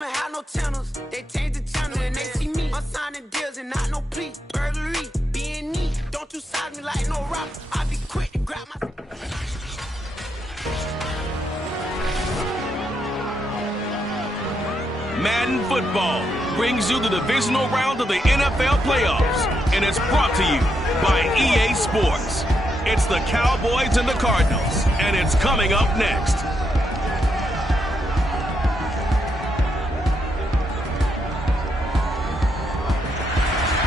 Have no tenors, they change the channel and they see me. I'm signing deals and not no plea. Burglary, being neat. Don't you size me like no rock. I be quick to grab my. Madden Football brings you the divisional round of the NFL playoffs, and it's brought to you by EA Sports. It's the Cowboys and the Cardinals, and it's coming up next.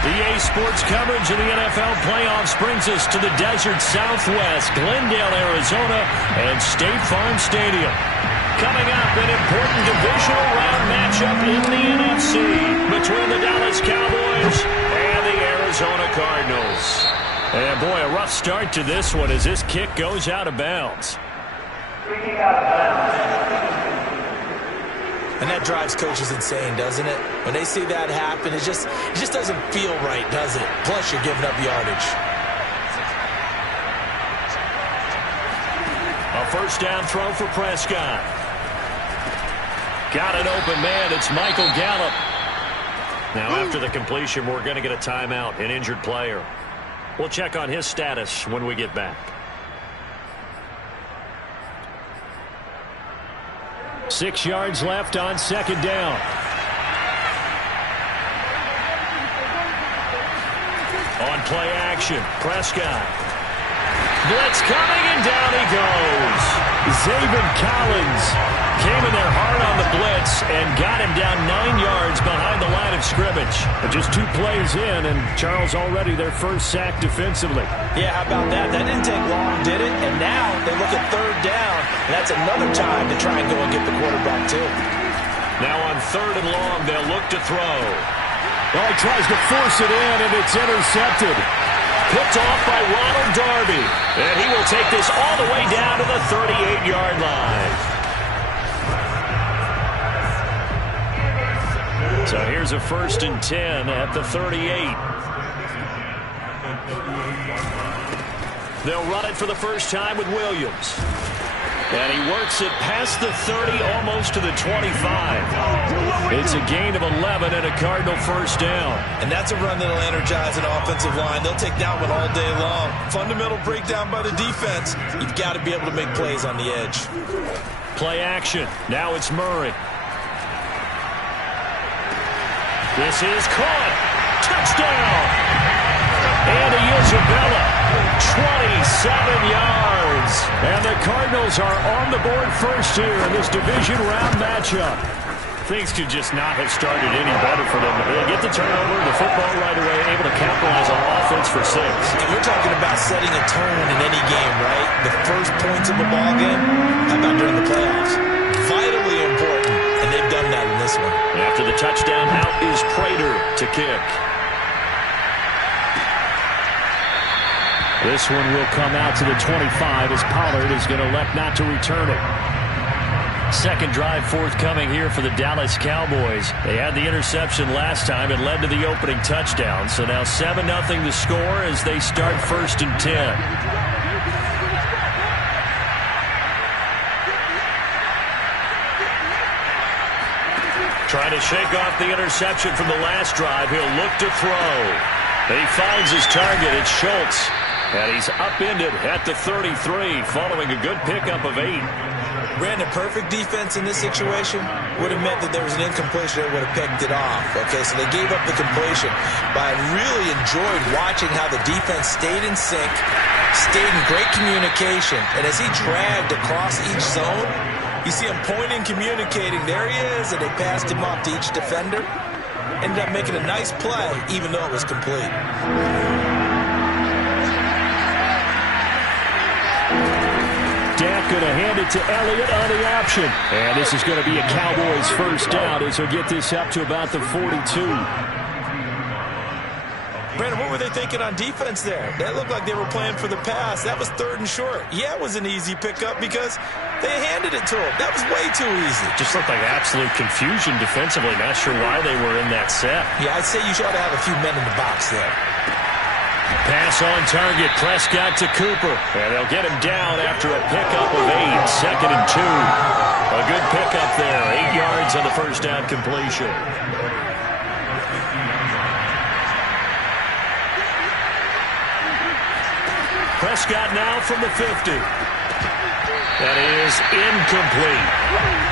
EA Sports coverage of the NFL playoffs brings us to the desert Southwest, Glendale, Arizona, and State Farm Stadium. Coming up, an important divisional round matchup in the NFC between the Dallas Cowboys and the Arizona Cardinals. And boy, a rough start to this one as this kick goes out of bounds. And that drives coaches insane, doesn't it? When they see that happen, it just doesn't feel right, does it? Plus, you're giving up yardage. A first down throw for Prescott. Got an open man. It's Michael Gallup. Now, after the completion, we're going to get a timeout, an injured player. We'll check on his status when we get back. 6 yards left on second down. On play action, Prescott. Blitz coming, and down he goes. Zaven Collins came in there hard on the blitz and got him down 9 yards behind the line of scrimmage. But just 2 plays in, and Charles already their first sack defensively. Yeah, how about that? That didn't take long, did it? And now they look at third down, and that's another time to try and go and get the quarterback, too. Now on third and long, they'll look to throw. Well, he tries to force it in, and it's intercepted. Picked off by Ronald Darby. And he will take this all the way down to the 38-yard line. So here's a 1st and 10 at the 38. They'll run it for the first time with Williams. And he works it past the 30, almost to the 25. It's a gain of 11 and a Cardinal first down. And that's a run that'll energize an offensive line. They'll take that one all day long. Fundamental breakdown by the defense. You've got to be able to make plays on the edge. Play action. Now it's Murray. This is caught. Touchdown. And Isabella, 27 yards. And the Cardinals are on the board first here in this division round matchup. Things could just not have started any better for them. They get the turnover, the football right away, able to capitalize on offense for 6. And we're talking about setting a tone in any game, right? The first points of the ball game, how about during the playoffs? Vitally important, and they've done that in this one. After the touchdown, out is Prater to kick. This one will come out to the 25 as Pollard is going to elect not to return it. Second drive forthcoming here for the Dallas Cowboys. They had the interception last time. It led to the opening touchdown. So now 7-0 the score as they start 1st and 10. Trying to shake off the interception from the last drive. He'll look to throw. He finds his target. It's Schultz. And he's upended at the 33 following a good pickup of 8. Brandon, perfect defense in this situation would have meant that there was an incompletion that would have picked it off. Okay, so they gave up the completion. But I really enjoyed watching how the defense stayed in sync, stayed in great communication. And as he dragged across each zone, you see him pointing, communicating. There he is, and they passed him off to each defender. Ended up making a nice play, even though it was complete. Dak going to hand it to Elliott on the option. And this is going to be a Cowboys first down as he'll get this up to about the 42. Brandon, what were they thinking on defense there? That looked like they were playing for the pass. That was 3rd and short. Yeah, it was an easy pickup because they handed it to him. That was way too easy. Just looked like absolute confusion defensively. Not sure why they were in that set. Yeah, I'd say you should have a few men in the box there. Pass on target, Prescott to Cooper. And they'll get him down after a pickup of 8, 2nd and 2. A good pickup there. 8 yards on the first down completion. Prescott now from the 50. That is incomplete.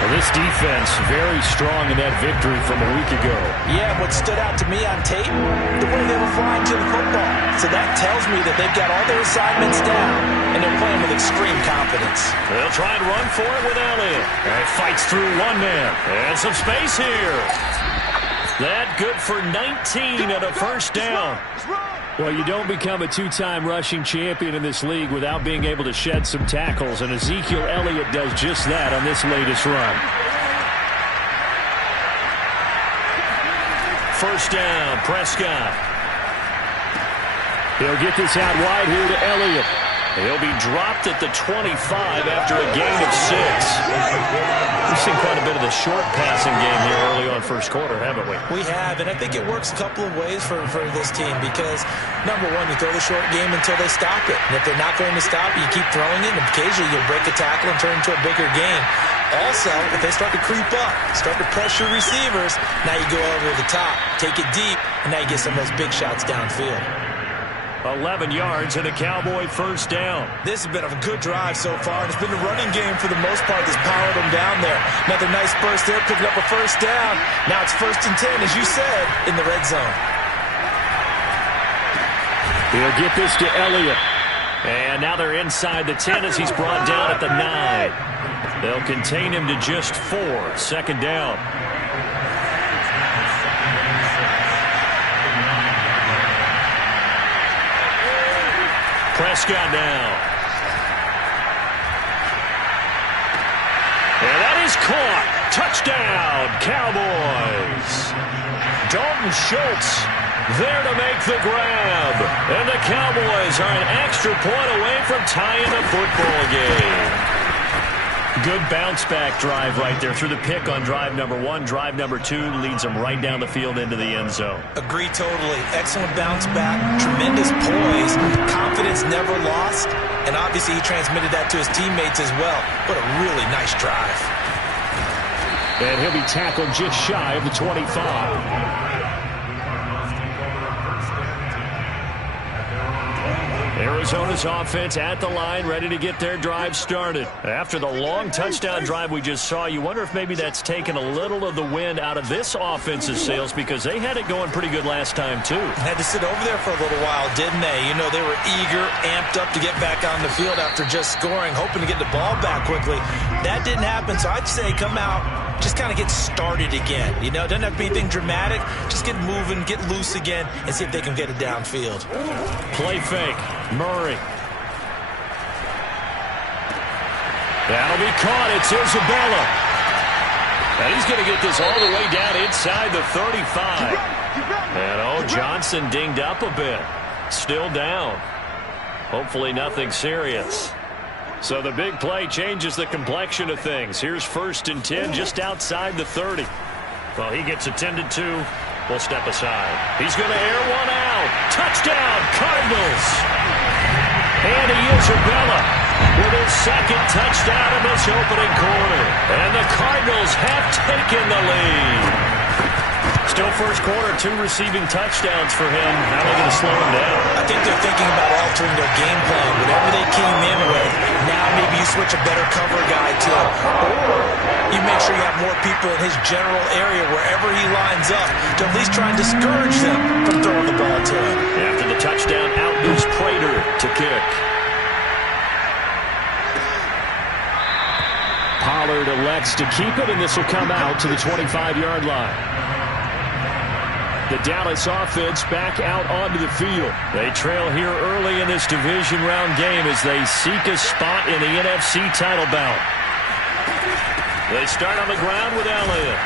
Well, this defense very strong in that victory from a week ago. Yeah, what stood out to me on tape, the way they were flying to the football. So that tells me that they've got all their assignments down, and they're playing with extreme confidence. They'll try and run for it with Elliott. And fights through one man. And some space here. That good for 19 and a first down. Well, you don't become a two-time rushing champion in this league without being able to shed some tackles, and Ezekiel Elliott does just that on this latest run. First down, Prescott. He'll get this out wide here to Elliott. He'll be dropped at the 25 after a gain of 6. We've seen quite a bit of the short passing game here early on first quarter, haven't we? We have, and I think it works a couple of ways for this team because, number one, you throw the short game until they stop it. And if they're not going to stop it, you keep throwing it, and occasionally you'll break a tackle and turn it into a bigger gain. Also, if they start to creep up, start to pressure receivers, now you go over the top, take it deep, and now you get some of those big shots downfield. 11 yards and a Cowboy first down. This has been a good drive so far, and it's been a running game for the most part that's powered them down there. Another nice burst there, picking up a first down. Now it's 1st and 10, as you said, in the red zone. He'll get this to Elliott. And now they're inside the 10 as he's brought down at the 9. They'll contain him to just 4. Second down. Prescott now. And that is caught. Touchdown, Cowboys. Dalton Schultz there to make the grab. And the Cowboys are an extra point away from tying the football game. Good bounce-back drive right there through the pick on drive number 1. Drive number 2 leads them right down the field into the end zone. Agree totally. Excellent bounce-back, tremendous poise, confidence never lost, and obviously he transmitted that to his teammates as well. What a really nice drive. And he'll be tackled just shy of the 25. Arizona's offense at the line, ready to get their drive started. After the long touchdown drive we just saw, you wonder if maybe that's taken a little of the wind out of this offense's sails because they had it going pretty good last time, too. Had to sit over there for a little while, didn't they? You know, they were eager, amped up to get back on the field after just scoring, hoping to get the ball back quickly. That didn't happen, so I'd say come out, just kind of get started again. You know, it doesn't have to be anything dramatic. Just get moving, get loose again, and see if they can get it downfield. Play fake. Murray. That'll be caught. It's Isabella. And he's going to get this all the way down inside the 35. And, Johnson dinged up a bit. Still down. Hopefully nothing serious. So the big play changes the complexion of things. Here's 1st and 10 just outside the 30. Well, he gets attended to. We'll step aside. He's going to air one out. Touchdown, Cardinals. Andy Isabella with his 2nd touchdown in this opening quarter. And the Cardinals have taken the lead. Still first quarter, 2 receiving touchdowns for him. How are they going to slow him down? I think they're thinking about altering their game plan. Whatever they came in with, now maybe you switch a better cover guy to him. Or you make sure you have more people in his general area wherever he lines up to at least try and discourage them from throwing the ball to him. After the touchdown, out goes Prater to kick. Pollard elects to keep it, and this will come out to the 25-yard line. The Dallas offense back out onto the field. They trail here early in this division round game as they seek a spot in the NFC title bout. They start on the ground with Elliott.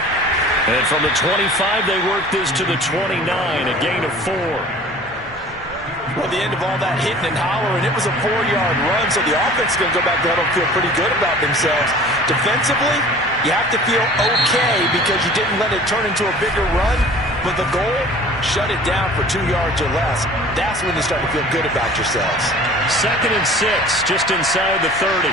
And from the 25, they work this to the 29, a gain of 4. Well, the end of all that hitting and hollering, it was a 4-yard run, so the offense is going to go back there and feel pretty good about themselves. Defensively, you have to feel okay because you didn't let it turn into a bigger run. But the goal, shut it down for 2 yards or less. That's when you start to feel good about yourselves. 2nd and 6, just inside the 30.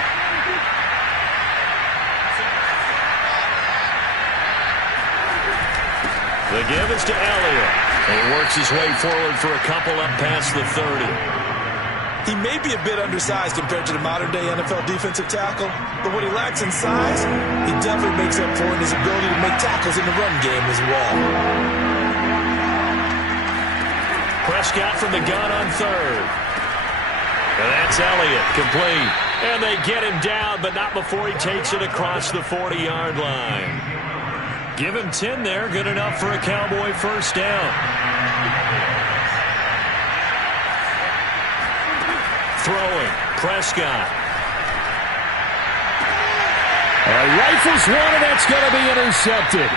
The give is to Elliott. And he works his way forward for a couple up past the 30. He may be a bit undersized compared to the modern-day NFL defensive tackle, but what he lacks in size, he definitely makes up for in his ability to make tackles in the run game as well. Prescott from the gun on third. And that's Elliott, complete. And they get him down, but not before he takes it across the 40-yard line. Give him 10 there, good enough for a Cowboy first down. Throwing, Prescott. Rifles one, and that's going to be intercepted.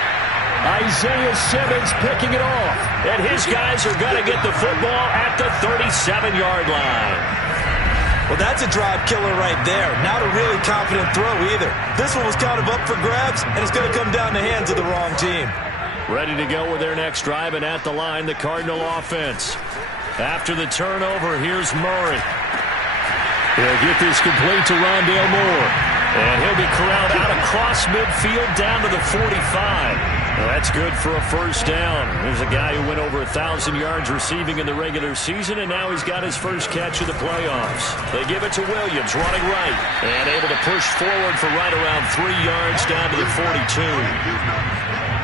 Isaiah Simmons picking it off. And his guys are going to get the football at the 37-yard line. Well, that's a drive killer right there. Not a really confident throw either. This one was kind of up for grabs, and it's going to come down the hands of the wrong team. Ready to go with their next drive, and at the line, the Cardinal offense. After the turnover, here's Murray. He'll get this complete to Rondale Moore. And he'll be corralled out across midfield down to the 45. Well, that's good for a first down. There's a guy who went over 1,000 yards receiving in the regular season, and now he's got his first catch of the playoffs. They give it to Williams, running right, and able to push forward for right around 3 yards down to the 42.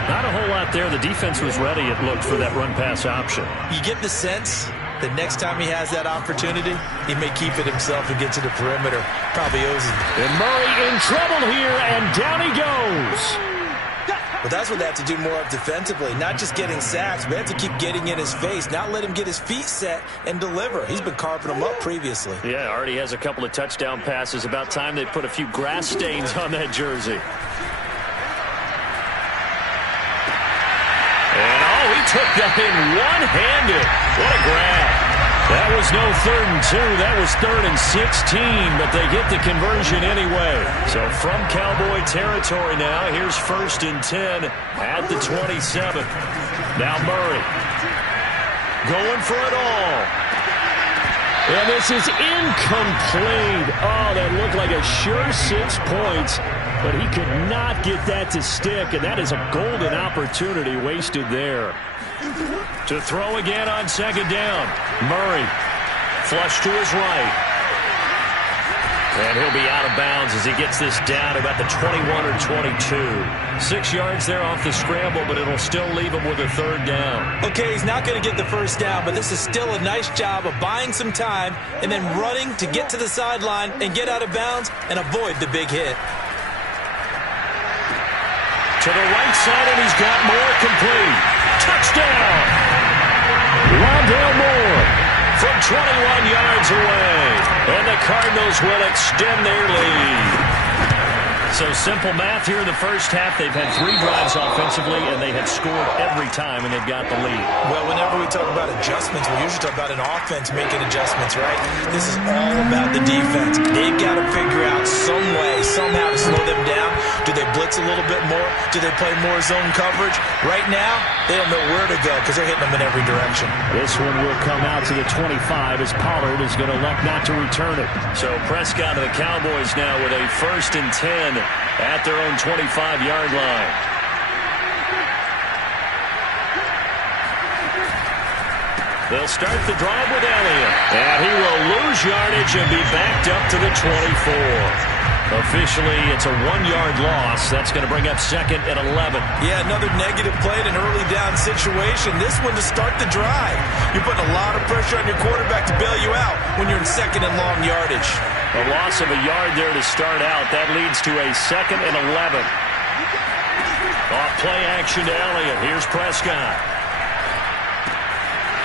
Not a whole lot there. The defense was ready, it looked, for that run-pass option. You get the sense that next time he has that opportunity, he may keep it himself and get to the perimeter. Probably owes it. And Murray in trouble here, and down he goes. But that's what they have to do more of defensively, not just getting sacks, but they have to keep getting in his face, not let him get his feet set and deliver. He's been carving them up previously. Yeah, already has a couple of touchdown passes. About time they put a few grass stains on that jersey. And, he took that in one-handed. What a grab. That was no 3rd and 2. That was 3rd and 16, but they get the conversion anyway. So from Cowboy territory now, here's 1st and 10 at the 27. Now Murray going for it all. And this is incomplete. Oh, that looked like a sure 6 points, but he could not get that to stick, and that is a golden opportunity wasted there. To throw again on 2nd down. Murray flush to his right. And he'll be out of bounds as he gets this down about the 21 or 22. 6 yards there off the scramble, but it'll still leave him with a 3rd down. Okay, he's not going to get the first down, but this is still a nice job of buying some time and then running to get to the sideline and get out of bounds and avoid the big hit. To the right side, and he's got more, complete. Touchdown! Rondale Moore from 21 yards away. And the Cardinals will extend their lead. So simple math here in the first half. They've had 3 drives offensively, and they have scored every time, and they've got the lead. Well, whenever we talk about adjustments, we usually talk about an offense making adjustments, right? This is all about the defense. They've got to figure out some way, somehow to slow them down. Do they blitz a little bit more? Do they play more zone coverage? Right now, they don't know where to go because they're hitting them in every direction. This one will come out to the 25 as Pollard is going to elect not to return it. So Prescott of the Cowboys now with a 1st and 10 at their own 25-yard line. They'll start the drive with Elliott. And he will lose yardage and be backed up to the 24. Officially, it's a 1-yard loss. That's going to bring up 2nd and 11. Yeah, another negative play in an early down situation. This one to start the drive. You're putting a lot of pressure on your quarterback to bail you out when you're in 2nd and long yardage. A loss of a yard there to start out. That leads to a 2nd and 11. Off play action to Elliott. Here's Prescott.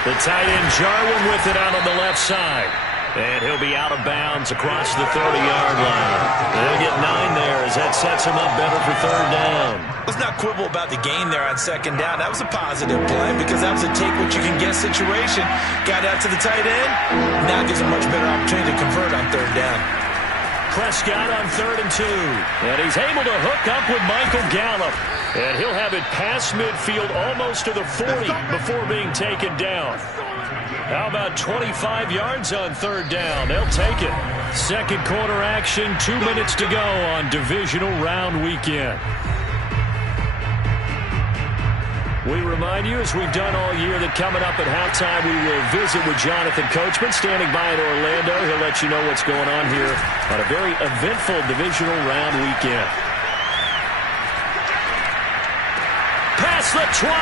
The tight end Jarwin with it out on the left side. And he'll be out of bounds across the 30-yard line. They'll get 9 there as that sets him up better for 3rd down. Let's not quibble about the gain there on 2nd down. That was a positive play because that was a take-what-you-can-get situation. Got out to the tight end. Now gives a much better opportunity to convert on 3rd down. Prescott on 3rd and 2. And he's able to hook up with Michael Gallup. And he'll have it past midfield almost to the 40 before being taken down. How about 25 yards on 3rd down? They'll take it. 2nd quarter action, 2 minutes to go on divisional round weekend. We remind you, as we've done all year, that coming up at halftime, we will visit with Jonathan Coachman, standing by in Orlando. He'll let you know what's going on here on a very eventful divisional round weekend. Past the 20.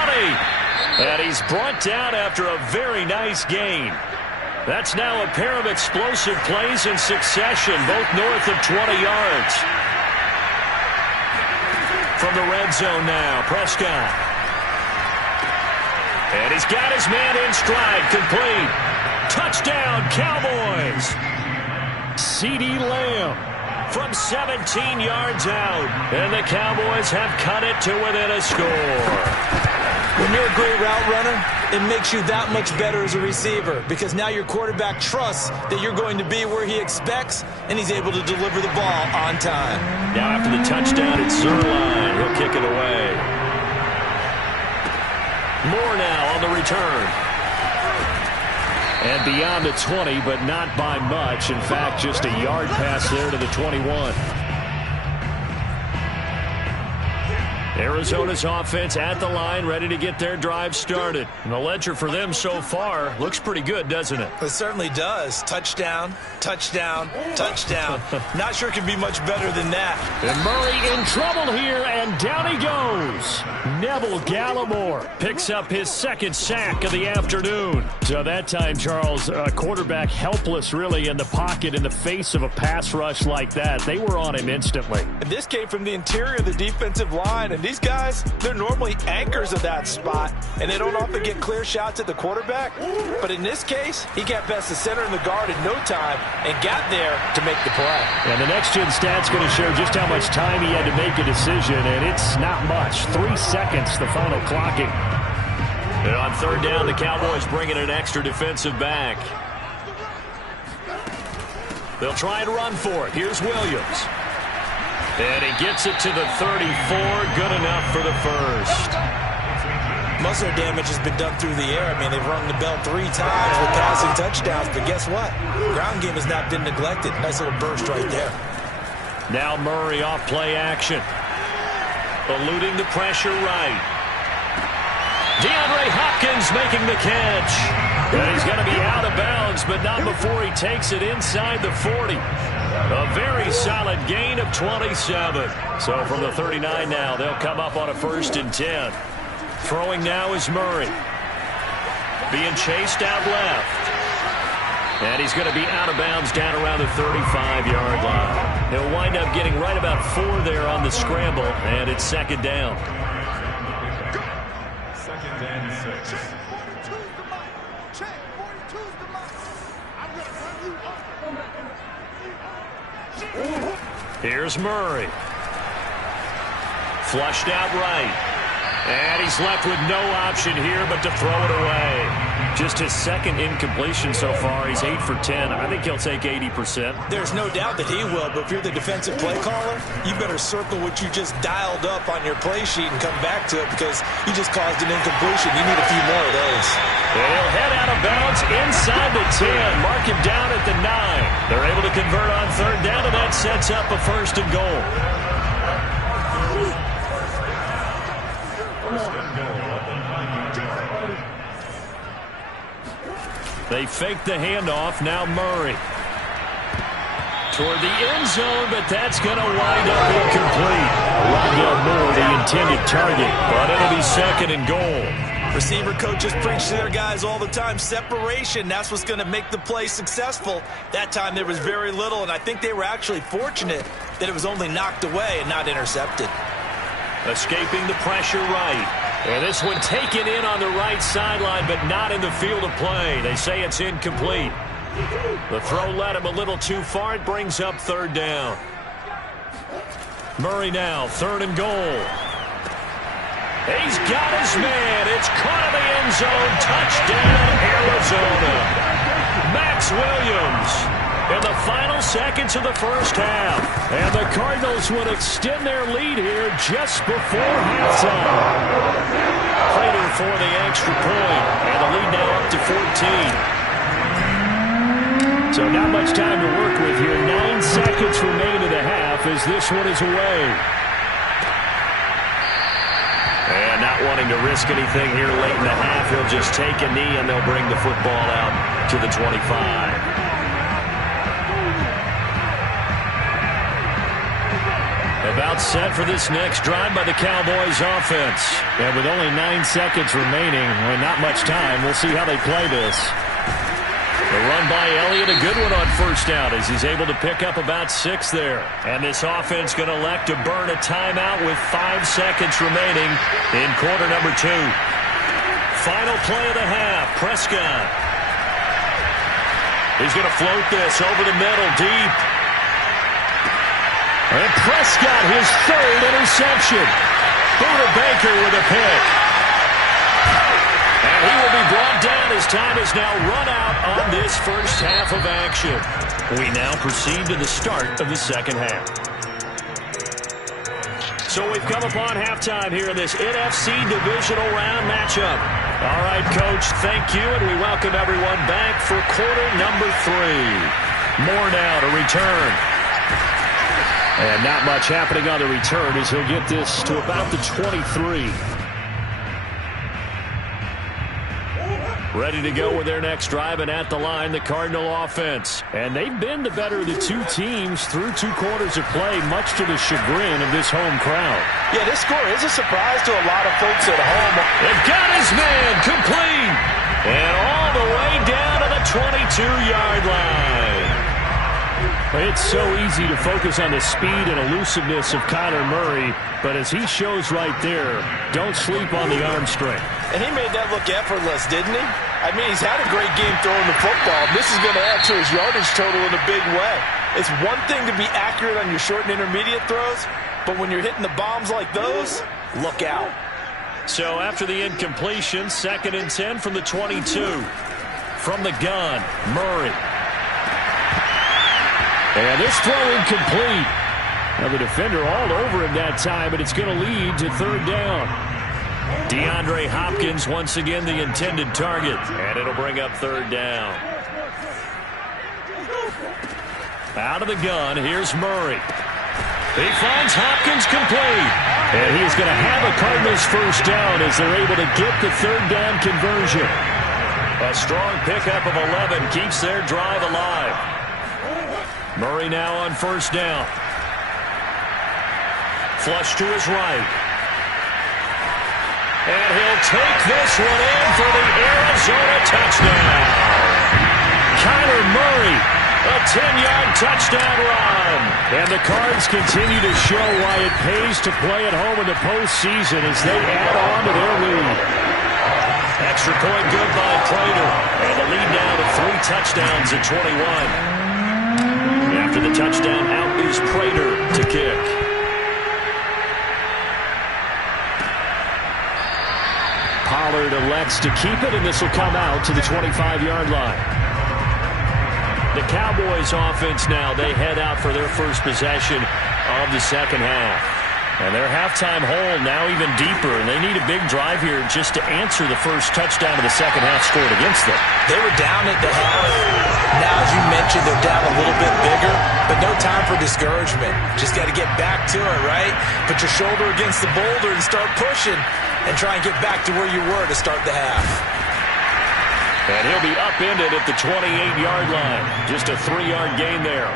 And he's brought down after a very nice gain. That's now a pair of explosive plays in succession, both north of 20 yards. From the red zone now, Prescott. And he's got his man in stride, complete. Touchdown, Cowboys. CeeDee Lamb from 17 yards out. And the Cowboys have cut it to within a score. When you're a great route runner, it makes you that much better as a receiver because now your quarterback trusts that you're going to be where he expects, and he's able to deliver the ball on time. Now after the touchdown, it's Zerline. He'll kick it away. Moore now on the return. And beyond the 20, but not by much. In fact, just a yard pass there to the 21. Arizona's offense at the line, ready to get their drive started. And the ledger for them so far looks pretty good, doesn't it? It certainly does. Touchdown, touchdown, touchdown. Not sure it can be much better than that. And Murray in trouble here, and down he goes. Neville Gallimore picks up his second sack of the afternoon. So that time, Charles, quarterback helpless really in the pocket in the face of a pass rush like that. They were on him instantly. And this came from the interior of the defensive line, and these guys, they're normally anchors of that spot, and they don't often get clear shots at the quarterback. But in this case, he got past the center and the guard in no time and got there to make the play. And the next-gen stat's going to show just how much time he had to make a decision, and it's not much. 3 seconds, the final clocking. And on third down, the Cowboys bring in an extra defensive back. They'll try and run for it. Here's Williams. And he gets it to the 34. Good enough for the first. Muscle damage has been done through the air. I mean, they've rung the bell 3 times with passing touchdowns, but guess what? Ground game has not been neglected. Nice little burst right there. Now Murray off play action. Eluding the pressure right. DeAndre Hopkins making the catch. And he's going to be out of bounds, but not before he takes it inside the 40. A very solid gain of 27. So from the 39 now, they'll come up on a 1st and 10. Throwing now is Murray. Being chased out left. And he's going to be out of bounds down around the 35-yard line. He'll wind up getting right about 4 there on the scramble, and it's 2nd down. 2nd and 6. Here's Murray. Flushed out right. And he's left with no option here but to throw it away. Just his 2nd incompletion so far. He's 8 for 10. I think he'll take 80%. There's no doubt that he will, but if you're the defensive play caller, you better circle what you just dialed up on your play sheet and come back to it because you just caused an incompletion. You need a few more of those. And he'll head out of bounds inside the 10. Mark him down at the 9. They're able to convert on 3rd down, and that sets up a 1st and goal. They fake the handoff. Now Murray. Toward the end zone, but that's going to wind up incomplete. Rondell Moore, the intended target, but it'll be 2nd and goal. Receiver coaches preach to their guys all the time. Separation, that's what's going to make the play successful. That time there was very little, and I think they were actually fortunate that it was only knocked away and not intercepted. Escaping the pressure right. And this one taken in on the right sideline, but not in the field of play. They say it's incomplete. The throw led him a little too far. It brings up 3rd down. Murray now, 3rd and goal. He's got his man. It's caught in the end zone. Touchdown, Arizona. Max Williams in the final seconds of the 1st half. And the Cardinals would extend their lead here just before halftime. Prater for the extra point. And the lead now up to 14. So not much time to work with here. 9 seconds remain in the half as this one is away. And not wanting to risk anything here late in the half. He'll just take a knee, and they'll bring the football out to the 25. About set for this next drive by the Cowboys offense. And with only 9 seconds remaining, and not much time, we'll see how they play this. The run by Elliott, a good one on first down as he's able to pick up about 6 there. And this offense going to elect to burn a timeout with 5 seconds remaining in quarter number 2. Final play of the half, Prescott. He's going to float this over the middle, deep. And Prescott, his 3rd interception. Buda Baker with a pick. And he will be brought down as time is now run out on this first half of action. We now proceed to the start of the second half. So we've come upon halftime here in this NFC divisional round matchup. All right, Coach, thank you, and we welcome everyone back for quarter number 3. More now to return. And not much happening on the return as he'll get this to about the 23. Ready to go with their next drive, and at the line, the Cardinal offense. And they've been the better of the 2 teams through 2 quarters of play, much to the chagrin of this home crowd. Yeah, this score is a surprise to a lot of folks at home. They've got his man complete. And all the way down to the 22-yard line. It's so easy to focus on the speed and elusiveness of Kyler Murray, but as he shows right there, don't sleep on the arm strength. And he made that look effortless, didn't he? I mean, he's had a great game throwing the football. This is going to add to his yardage total in a big way. It's one thing to be accurate on your short and intermediate throws, but when you're hitting the bombs like those, look out. So after the incompletion, 2nd and 10 from the 22. From the gun, Murray. And this throw incomplete. Now the defender all over him that time, but it's going to lead to 3rd down. DeAndre Hopkins once again the intended target, and it'll bring up 3rd down. Out of the gun, here's Murray. He finds Hopkins complete. And he's going to have a Cardinals first down as they're able to get the 3rd down conversion. A strong pickup of 11 keeps their drive alive. Murray now on first down. Flush to his right. And he'll take this one in for the Arizona touchdown. Kyler Murray, a 10-yard touchdown run. And the Cards continue to show why it pays to play at home in the postseason as they add on to their lead. Extra point good by Prater. And the lead now to 3 touchdowns at 21. After the touchdown, out is Prater to kick. Pollard elects to keep it, and this will come out to the 25-yard line. The Cowboys offense now, they head out for their first possession of the second half. And their halftime hole now even deeper, and they need a big drive here just to answer the first touchdown of the second half scored against them. They were down at the half. Now, as you mentioned, they're down a little bit bigger, but no time for discouragement. Just got to get back to it, right? Put your shoulder against the boulder and start pushing and try and get back to where you were to start the half. And he'll be upended at the 28-yard line. Just a 3-yard gain there.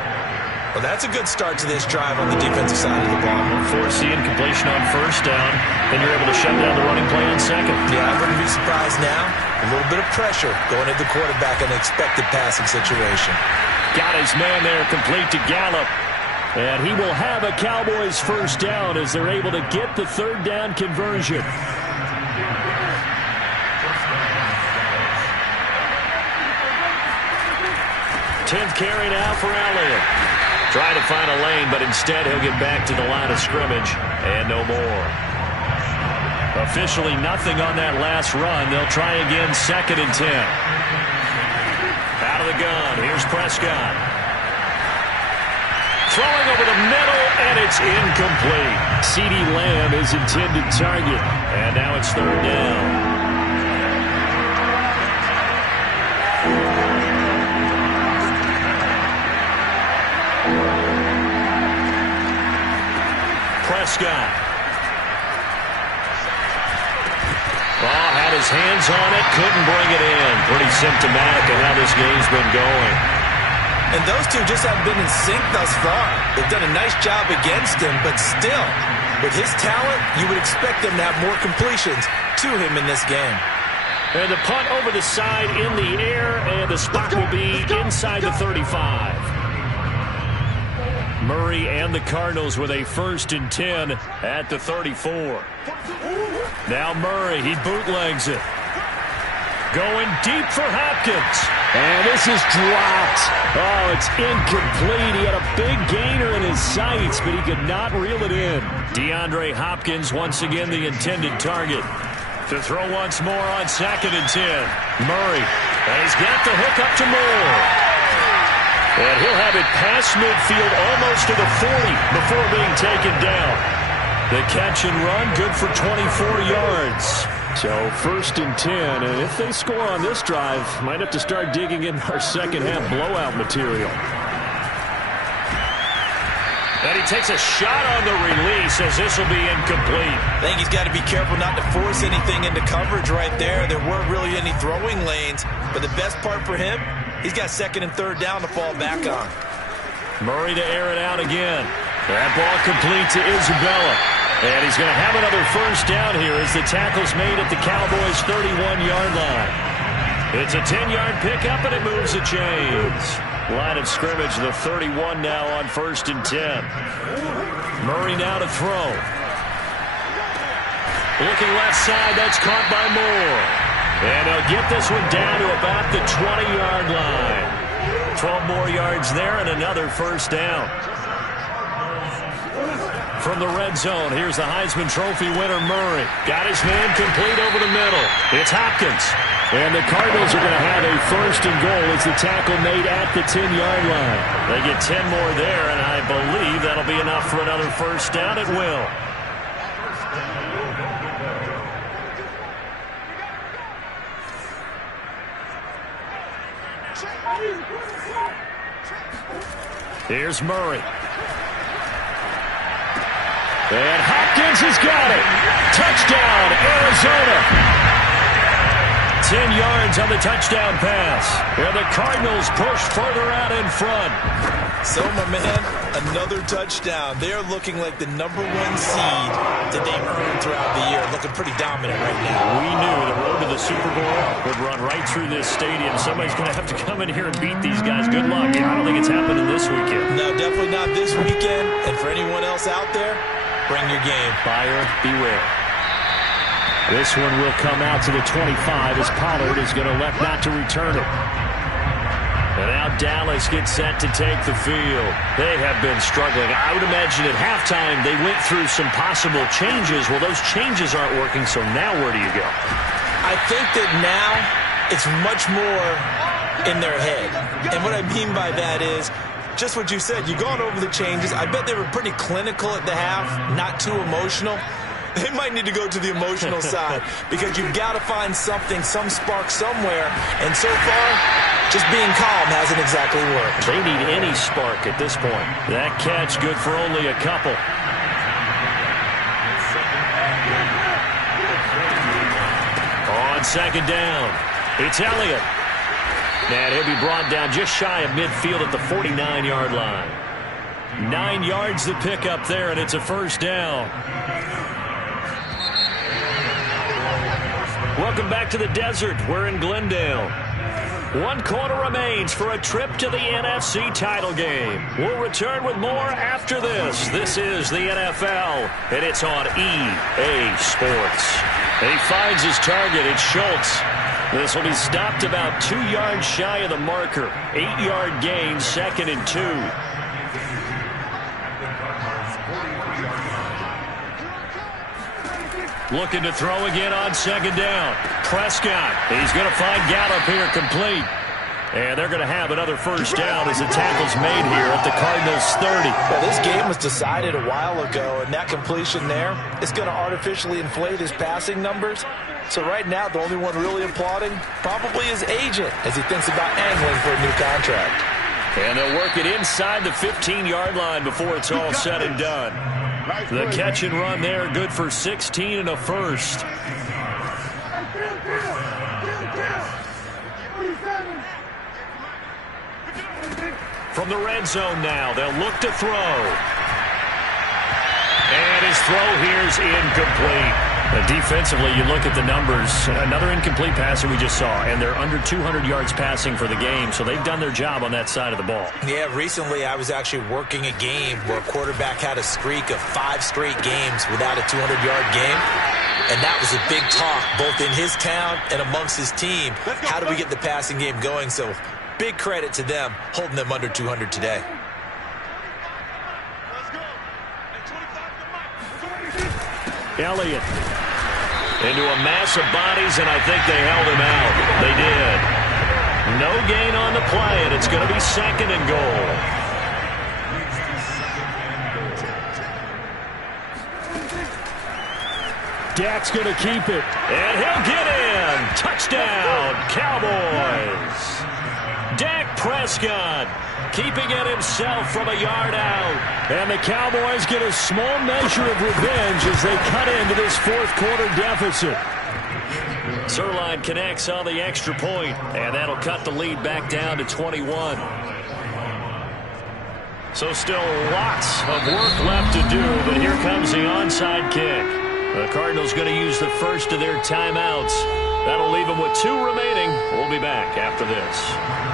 Well, that's a good start to this drive on the defensive side of the ball. Force the incompletion on first down, then you're able to shut down the running play on second. Yeah, I wouldn't be surprised now. A little bit of pressure going at the quarterback in an expected passing situation. Got his man there, complete to Gallup. And he will have a Cowboys first down as they're able to get the 3rd down conversion. Tenth carry now for Elliott. Try to find a lane, but instead he'll get back to the line of scrimmage and no more. Officially nothing on that last run. They'll try again, 2nd and 10. Out of the gun, here's Prescott. Throwing over the middle, and it's incomplete. CeeDee Lamb is intended target. And now it's 3rd down. Prescott. his hands on it, couldn't bring it in. Pretty symptomatic of how this game's been going. And those two just haven't been in sync thus far. They've done a nice job against him, but still, with his talent, you would expect them to have more completions to him in this game. And the punt over the side in the air, and the spot will be inside the 35. Murray and the Cardinals with a 1st and 10 at the 34. Now Murray, he bootlegs it. Going deep for Hopkins. And this is dropped. Oh, it's incomplete. He had a big gainer in his sights, but he could not reel it in. DeAndre Hopkins once again the intended target. To throw once more on 2nd and 10. Murray, and he's got the hook up to Moore. And he'll have it past midfield almost to the 40 before being taken down. The catch and run, good for 24 yards. So 1st and 10, and if they score on this drive, might have to start digging in our second half blowout material. And he takes a shot on the release as this will be incomplete. I think he's got to be careful not to force anything into coverage right there. There weren't really any throwing lanes, but the best part for him, he's got 2nd and 3rd down to fall back on. Murray to air it out again. That ball complete to Isabella. And he's going to have another 1st down here as the tackle's made at the Cowboys' 31-yard line. It's a 10-yard pickup, and it moves the chains. Line of scrimmage, the 31 now on 1st and 10. Murray now to throw. Looking left side, that's caught by Moore. And they'll get this one down to about the 20-yard line. 12 more yards there and another 1st down. From the red zone, here's the Heisman Trophy winner, Murray. Got his man complete over the middle. It's Hopkins. And the Cardinals are going to have a 1st and goal as the tackle made at the 10-yard line. They get 10 more there, and I believe that'll be enough for another 1st down. It will. Here's Murray. And Hopkins has got it. Touchdown, Arizona. 10 yards on the touchdown pass. And the Cardinals push further out in front. So, my man, another touchdown. They're looking like the #1 seed that they've earned throughout the year. Looking pretty dominant right now. We knew the road to the Super Bowl would run right through this stadium. Somebody's going to have to come in here and beat these guys. Good luck. I don't think it's happening this weekend. No, definitely not this weekend. And for anyone else out there, bring your game. Buyer beware. This one will come out to the 25 as Pollard is going to elect not to return it. And now Dallas gets set to take the field. They have been struggling. I would imagine at halftime they went through some possible changes. Well, those changes aren't working, so now where do you go? I think that now it's much more in their head. And what I mean by that is just what you said. You've gone over the changes. I bet they were pretty clinical at the half, not too emotional. They might need to go to the emotional side because you've got to find something, some spark somewhere. And so far, just being calm hasn't exactly worked. They need any spark at this point. That catch good for only a couple. On 2nd down, it's Elliott. And he'll be brought down just shy of midfield at the 49-yard line. 9 yards to pick up there, and it's a 1st down. Welcome back to the desert. We're in Glendale. 1 quarter remains for a trip to the NFC title game. We'll return with more after this. This is the NFL, and it's on EA Sports. And he finds his target. It's Schultz. This will be stopped about 2 yards shy of the marker. 8-yard gain, 2nd and 2. Looking to throw again on 2nd down. Prescott, he's going to find Gallup here complete. And they're going to have another 1st down as the tackle's made here at the Cardinals' 30. Well, this game was decided a while ago, and that completion there is going to artificially inflate his passing numbers. So right now, the only one really applauding probably his agent as he thinks about angling for a new contract. And they'll work it inside the 15-yard line before it's all said and done. The catch and run there, good for 16 and a 1st. From the red zone now, they'll look to throw. And his throw here is incomplete. Defensively, you look at the numbers. Another incomplete passer we just saw, and they're under 200 yards passing for the game, so they've done their job on that side of the ball. Yeah, recently I was actually working a game where a quarterback had a streak of 5 straight games without a 200-yard game, and that was a big talk both in his town and amongst his team. How do we get the passing game going? So big credit to them holding them under 200 today. Elliott into a mass of bodies, and I think they held him out. They did. No gain on the play, and it's going to be 2nd and goal. Dak's going to keep it. And he'll get in. Touchdown, Cowboys. Dak Prescott keeping it himself from a yard out. And the Cowboys get a small measure of revenge as they cut into this fourth-quarter deficit. Zerline connects on the extra point, and that'll cut the lead back down to 21. So still lots of work left to do, but here comes the onside kick. The Cardinals going to use the first of their timeouts. That'll leave them with 2 remaining. We'll be back after this.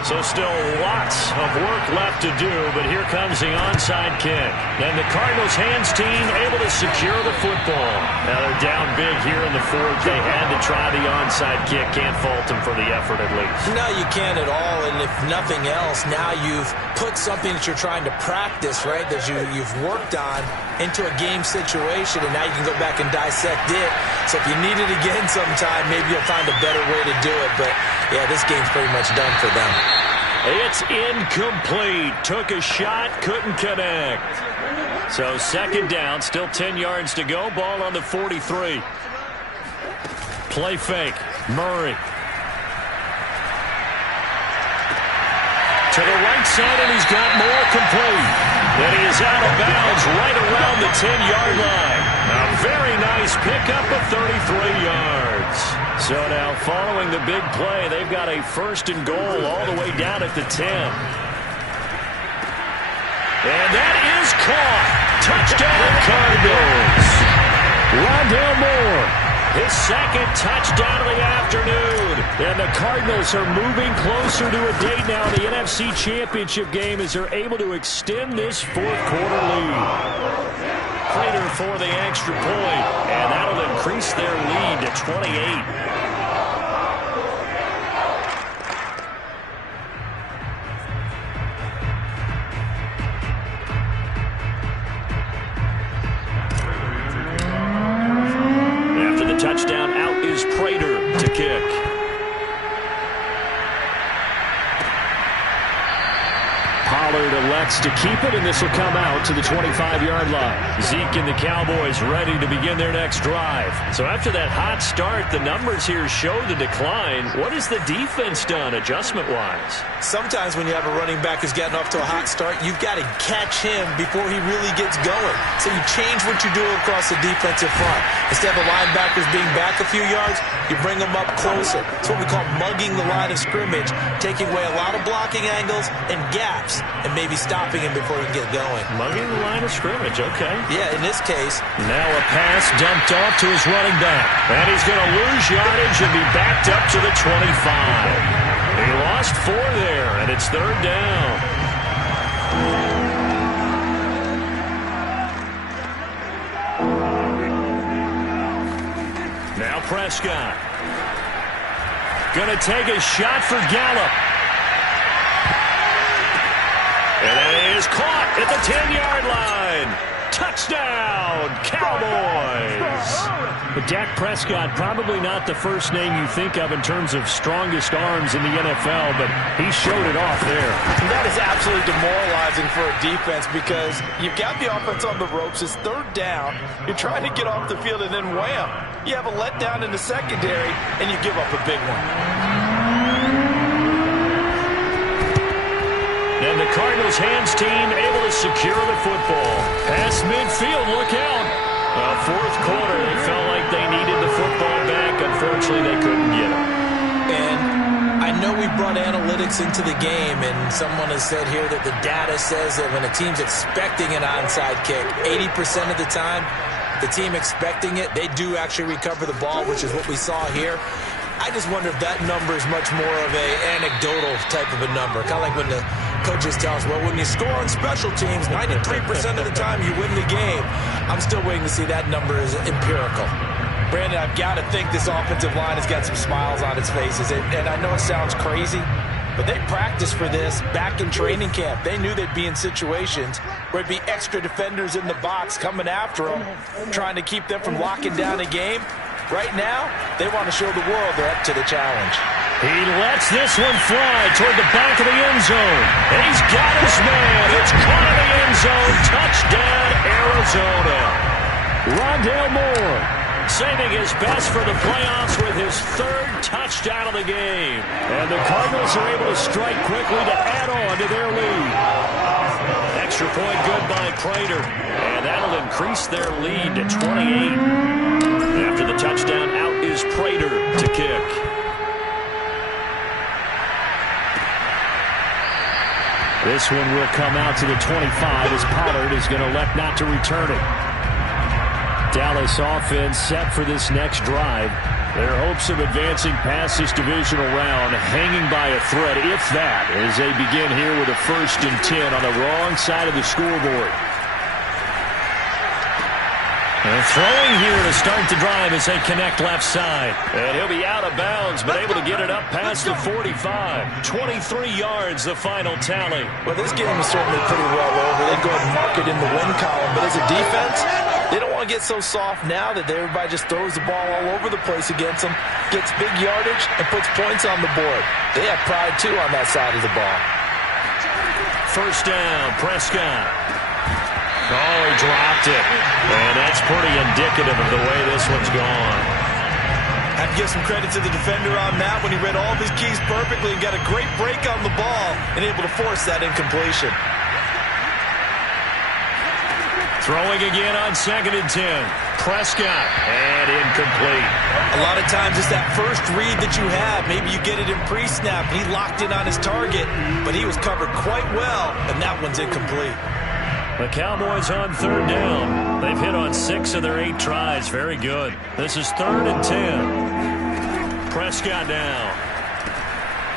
So still lots of work left to do, but here comes the onside kick. And the Cardinals hands team able to secure the football. Now they're down big here in the fourth. They had to try the onside kick. Can't fault them for the effort at least. No, you can't at all, and if nothing else, now you've put something that you're trying to practice, right, that you've worked on into a game situation, and now you can go back and dissect it. So if you need it again sometime, maybe you'll find a better way to do it. But, yeah, this game's pretty much done for them. It's incomplete. Took a shot, couldn't connect. So 2nd down, still 10 yards to go. Ball on the 43. Play fake. Murray. To the right side, and he's got more complete. And he is out of bounds right around the 10-yard line. A very nice pickup of 33 yards. So now following the big play, they've got a 1st and goal all the way down at the 10. And that is caught. Touchdown, Cardinals. Rondale Moore. His 2nd touchdown of the afternoon. And the Cardinals are moving closer to a date now in the NFC Championship game as they're able to extend this fourth-quarter lead. Prater for the extra point, and that'll increase their lead to 28. Touchdown, out is Prater to kick. Pollard elects to keep it, and this will come out to the 25-yard line. Zeke and the Cowboys ready to begin their next drive. So after that hot start, the numbers here show the decline. What has the defense done adjustment-wise? Sometimes when you have a running back who's getting off to a hot start, you've got to catch him before he really gets going. So you change what you do across the defensive front. Instead of the linebackers being back a few yards, you bring them up closer. It's what we call mugging the line of scrimmage, taking away a lot of blocking angles and gaps, and maybe stopping him before he can get going. Mugging the line of scrimmage, okay. Yeah, in this case. Now a pass dumped off to his running back. And he's going to lose yardage and be backed up to the 25. He lost 4 there, and it's 3rd down. Now Prescott. Going to take a shot for Gallup. And that is caught at the 10-yard line. Touchdown, Cowboys. But Dak Prescott, probably not the first name you think of in terms of strongest arms in the NFL, but he showed it off there. That is absolutely demoralizing for a defense because you've got the offense on the ropes. It's 3rd down. You're trying to get off the field, and then wham, you have a letdown in the secondary, and you give up a big one. And the Cardinals hands team able to secure the football. Past midfield, look out. 4th quarter, they felt like they needed the football back Unfortunately, they couldn't get him. And I know we brought analytics into the game, and someone has said here that the data says that when a team's expecting an onside kick, 80% of the time, the team expecting it, they do actually recover the ball, which is what we saw here. I just wonder if that number is much more of a anecdotal type of a number. Kind of like when the coaches tell us, well, when you score on special teams, 93% of the time you win the game. I'm still waiting to see that number is empirical. Brandon, I've got to think this offensive line has got some smiles on its faces. And I know it sounds crazy, but they practiced for this back in training camp. They knew they'd be in situations where it'd be extra defenders in the box coming after them, trying to keep them from locking down a game. Right now, they want to show the world they're up to the challenge. He lets this one fly toward the back of the end zone. He's got his man. It's caught in the end zone. Touchdown, Arizona. Rondale Moore saving his best for the playoffs with his third touchdown of the game. And the Cardinals are able to strike quickly to add on to their lead. Extra point good by Prater. And that'll increase their lead to 28. After the touchdown, out is Prater to kick. This one will come out to the 25 as Pollard is going to elect not to return it. Dallas offense set for this next drive. Their hopes of advancing past this divisional round hanging by a thread, if that, as they begin here with a 1st and 10 on the wrong side of the scoreboard. And throwing here to start the drive as they connect left side. And he'll be out of bounds, but able to get it up past the 45. 23 yards, the final tally. Well, this game is certainly pretty well over. They go ahead and mark it in the win column. But as a defense, they don't want to get so soft now that everybody just throws the ball all over the place against them, gets big yardage, and puts points on the board. They have pride, too, on that side of the ball. 1st down, Prescott. Oh, he dropped it. And that's pretty indicative of the way this one's gone. I have to give some credit to the defender on that when he read all of his keys perfectly and got a great break on the ball and able to force that incompletion. Throwing again on 2nd and 10. Prescott, and incomplete. A lot of times it's that first read that you have. Maybe you get it in pre-snap. He locked in on his target, but he was covered quite well, and that one's incomplete. The Cowboys on 3rd down. They've hit on 6 of their 8 tries. Very good. This is 3rd and 10. Prescott down.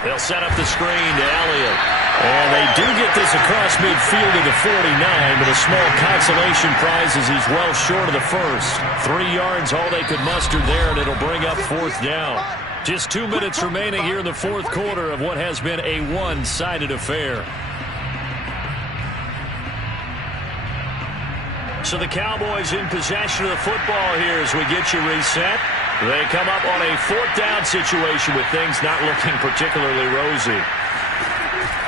They'll set up the screen to Elliott. And they do get this across midfield to the 49, but a small consolation prize as he's well short of the first. 3 yards, all they could muster there, and it'll bring up 4th down. Just 2 minutes remaining here in the 4th quarter of what has been a one-sided affair. So the Cowboys in possession of the football here as we get you reset. They come up on a 4th down situation with things not looking particularly rosy.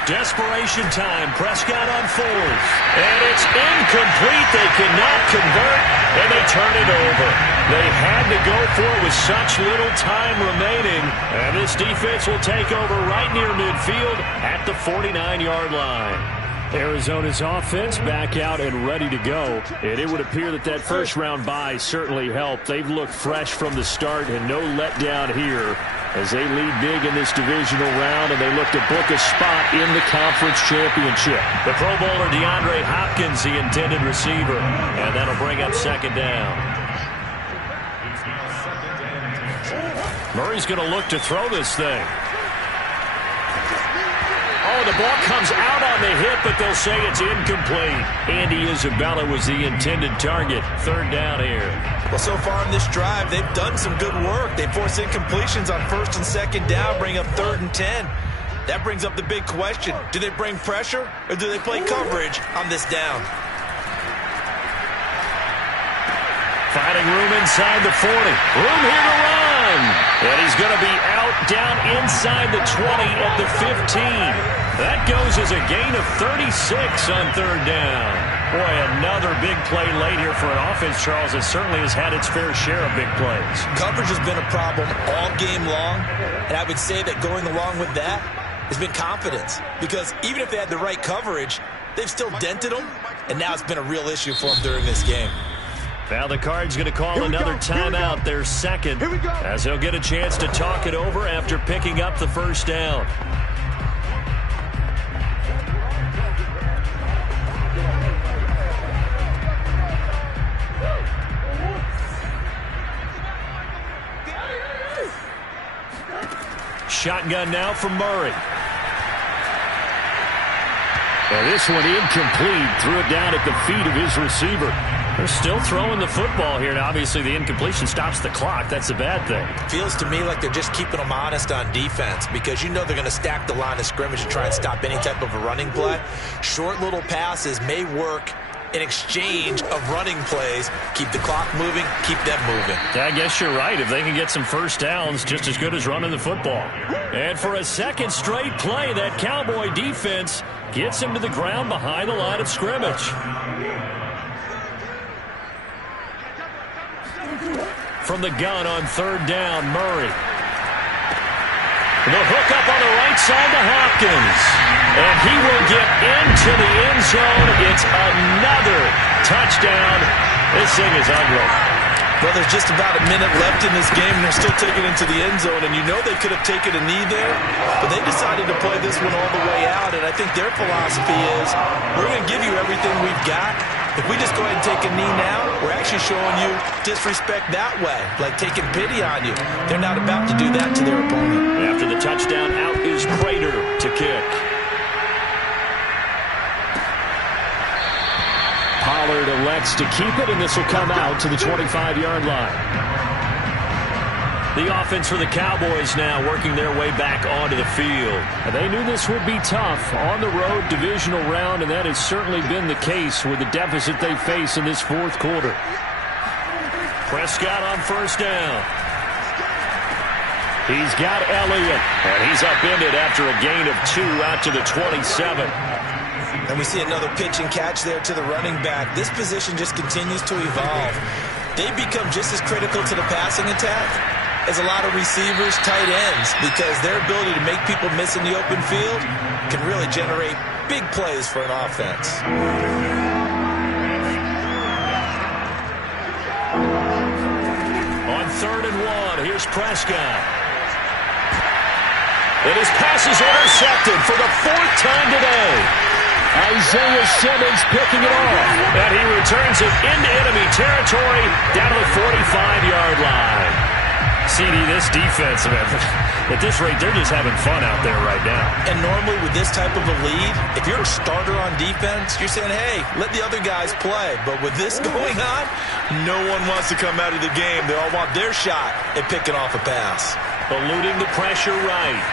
Desperation time. Prescott on 4th. And it's incomplete. They cannot convert, and they turn it over. They had to go for it with such little time remaining. And this defense will take over right near midfield at the 49-yard line. Arizona's offense back out and ready to go. And it would appear that that first-round bye certainly helped. They've looked fresh from the start and no letdown here as they lead big in this divisional round, and they look to book a spot in the conference championship. The Pro Bowler DeAndre Hopkins, the intended receiver, and that'll bring up 2nd down. Murray's going to look to throw this thing. Oh, the ball comes out on the hit, but they'll say it's incomplete. Andy Isabella was the intended target. 3rd down here. Well, so far in this drive, they've done some good work. They force incompletions on 1st and 2nd down, bring up 3rd and 10. That brings up the big question. Do they bring pressure, or do they play coverage on this down? Finding room inside the 40. Room here to run. And he's going to be out down inside the 20 at the 15. That goes as a gain of 36 on 3rd down. Boy, another big play late here for an offense, Charles, that certainly has had its fair share of big plays. Coverage has been a problem all game long, and I would say that going along with that has been confidence. Because even if they had the right coverage, they've still dented them, and now it's been a real issue for them during this game. Now the Cards going to call another timeout, their second, as he'll get a chance to talk it over after picking up the first down. Shotgun now from Murray. And this one incomplete. Threw it down at the feet of his receiver. They're still throwing the football here. Now, obviously, the incompletion stops the clock. That's a bad thing. Feels to me like they're just keeping them honest on defense because you know they're going to stack the line of scrimmage to try and stop any type of a running play. Short little passes may work in exchange of running plays. Keep the clock moving, keep them moving. I guess you're right. If they can get some first downs, just as good as running the football. And for a second straight play, that Cowboy defense gets him to the ground behind the line of scrimmage. From the gun on third down, Murray. The hook up on the right side to Hopkins. And he will get into the end zone. It's another touchdown. This thing is ugly. Well, there's just about a minute left in this game, and they're still taking it into the end zone. And you know they could have taken a knee there, but they decided to play this one all the way out. And I think their philosophy is, we're going to give you everything we've got. If we just go ahead and take a knee now, we're actually showing you disrespect that way, like taking pity on you. They're not about to do that to their opponent. After the touchdown, out is Prater to kick. Pollard elects to keep it, and this will come out to the 25-yard line. The offense for the Cowboys now working their way back onto the field. And they knew this would be tough on the road divisional round, and that has certainly been the case with the deficit they face in this fourth quarter. Prescott on first down. He's got Elliott, and he's upended after a gain of 2 out to the 27. And we see another pitch and catch there to the running back. This position just continues to evolve. They become just as critical to the passing attack as a lot of receivers, tight ends, because their ability to make people miss in the open field can really generate big plays for an offense. On 3rd and 1, here's Prescott. And his pass is intercepted for the 4th time today. Isaiah Simmons picking it off. And he returns it into enemy territory down to the 45-yard line. CD, this defense, at this rate, they're just having fun out there right now. And normally with this type of a lead, if you're a starter on defense, you're saying, hey, let the other guys play. But with this going on, no one wants to come out of the game. They all want their shot at picking off a pass. Eluding the pressure right.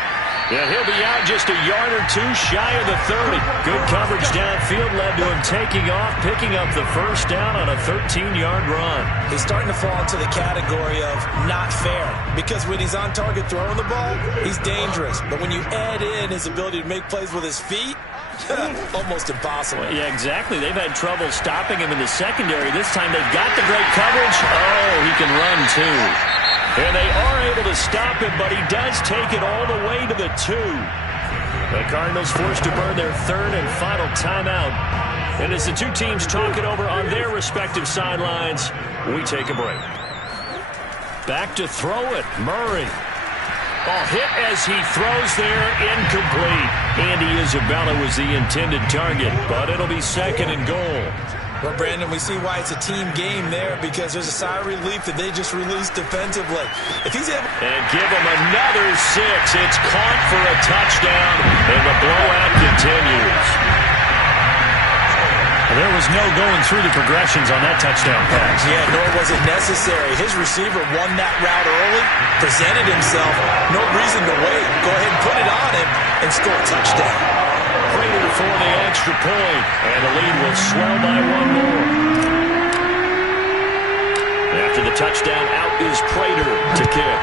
Yeah, he'll be out just a yard or 2 shy of the 30. Good coverage downfield led to him taking off, picking up the first down on a 13-yard run. He's starting to fall into the category of not fair, because when he's on target throwing the ball, he's dangerous. But when you add in his ability to make plays with his feet, almost impossible. Yeah, exactly. They've had trouble stopping him in the secondary. This time they've got the great coverage. Oh, he can run too. And they are able to stop him, but he does take it all the way to the 2. The Cardinals forced to burn their 3rd and final timeout. And as the two teams talk it over on their respective sidelines, we take a break. Back to throw it, Murray. Ball hit as he throws there, incomplete. Andy Isabella was the intended target, but it'll be 2nd and goal. Well, Brandon, we see why it's a team game there, because there's a sigh of relief that they just released defensively. If he's able... And give him another 6. It's caught for a touchdown, and the blowout continues. There was no going through the progressions on that touchdown pass. Yeah, nor was it necessary. His receiver won that route early, presented himself. No reason to wait. Go ahead and put it on him and score a touchdown. Prater for the extra point, and the lead will swell by 1 more. After the touchdown, out is Prater to kick.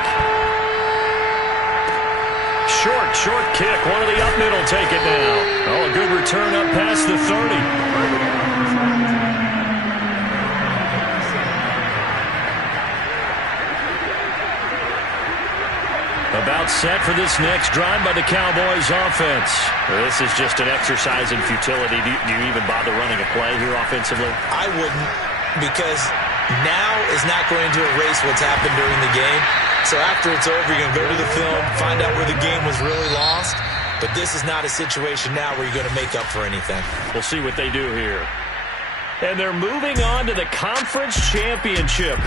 Short kick. One of the up middle take it now. Oh, a good return up past the 30. About set for this next drive by the Cowboys offense. This is just an exercise in futility. Do you even bother running a play here offensively? I wouldn't, because now is not going to erase what's happened during the game. So after it's over, you're going to go to the film, find out where the game was really lost. But this is not a situation now where you're going to make up for anything. We'll see what they do here. And they're moving on to the conference championship.